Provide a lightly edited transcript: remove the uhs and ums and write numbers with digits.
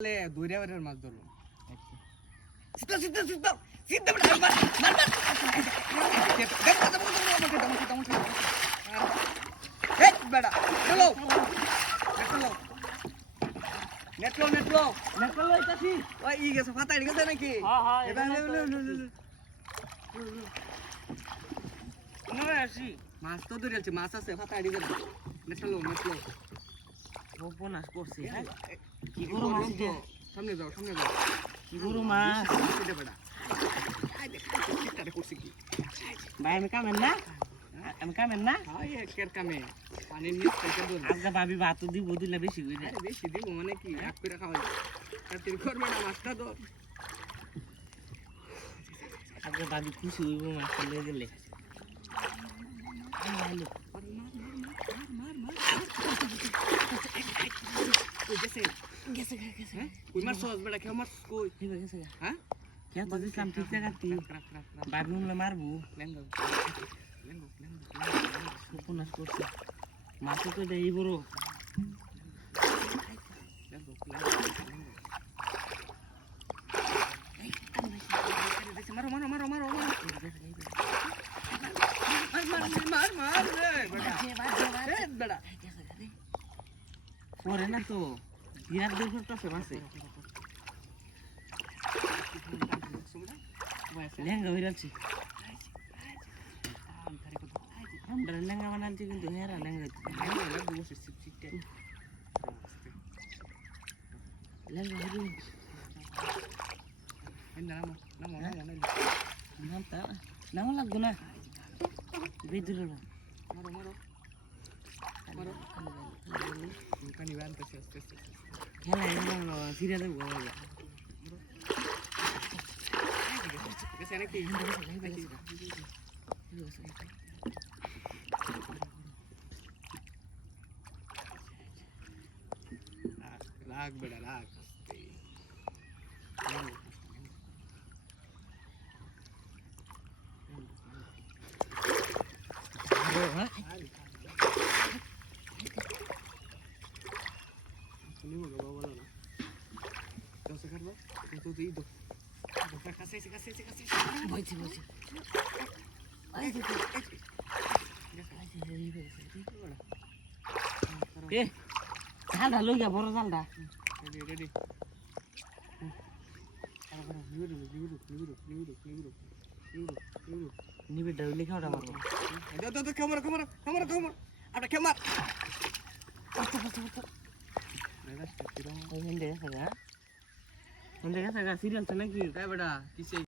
ले দুইটা মাছ ধরলো মাছ তো ধরেছি মাছ আছে ফাতাই দিকে নেটলো উপন্যাস করছি হ্যাঁ কি করো মাছ সামনে যাও কি করো মাছ কেটে বেড়া আই দেখ চিৎকারে করছি কি ভাই আমি কামেন না হাই একের কামে পানি নিয়ে থেকে দূর আজকে ভাবি ভাত দিব দিলে বেশি কইলে আরে বেশি দিব মানে কি এক করে খাওয়াই আর তুই করবে না মাছটা তো আজকে ভাবি খুশি হইব মাছ নিয়ে গেলে গেছে কই মাছ সস বেড়া কেউ মাছ কই গেছে হ্যাঁ কে তো দিলাম ঠিক জায়গাতে বাগনুলে মারবো লেঙ্গো উপন্যাস করছি মাছ তো দেই বড় মারো রে বেড়া পরে না তো বিরাট দূর করতেছে মাছে লেঙ্গা হইরাছি আমরা লেঙ্গা বানাচ্ছি কিন্তু হেরা লেঙ্গা লেঙ্গা হইরাছি নাম লাগবো না বেদুর খেলা ফিরে দেবো লাগ বেড়া লাগ জালটা লই গা বড় জালটা নিবে ডাউলি খাওয়াটা মারবো সিরিয়াল তো নাকি বেড়া কিসে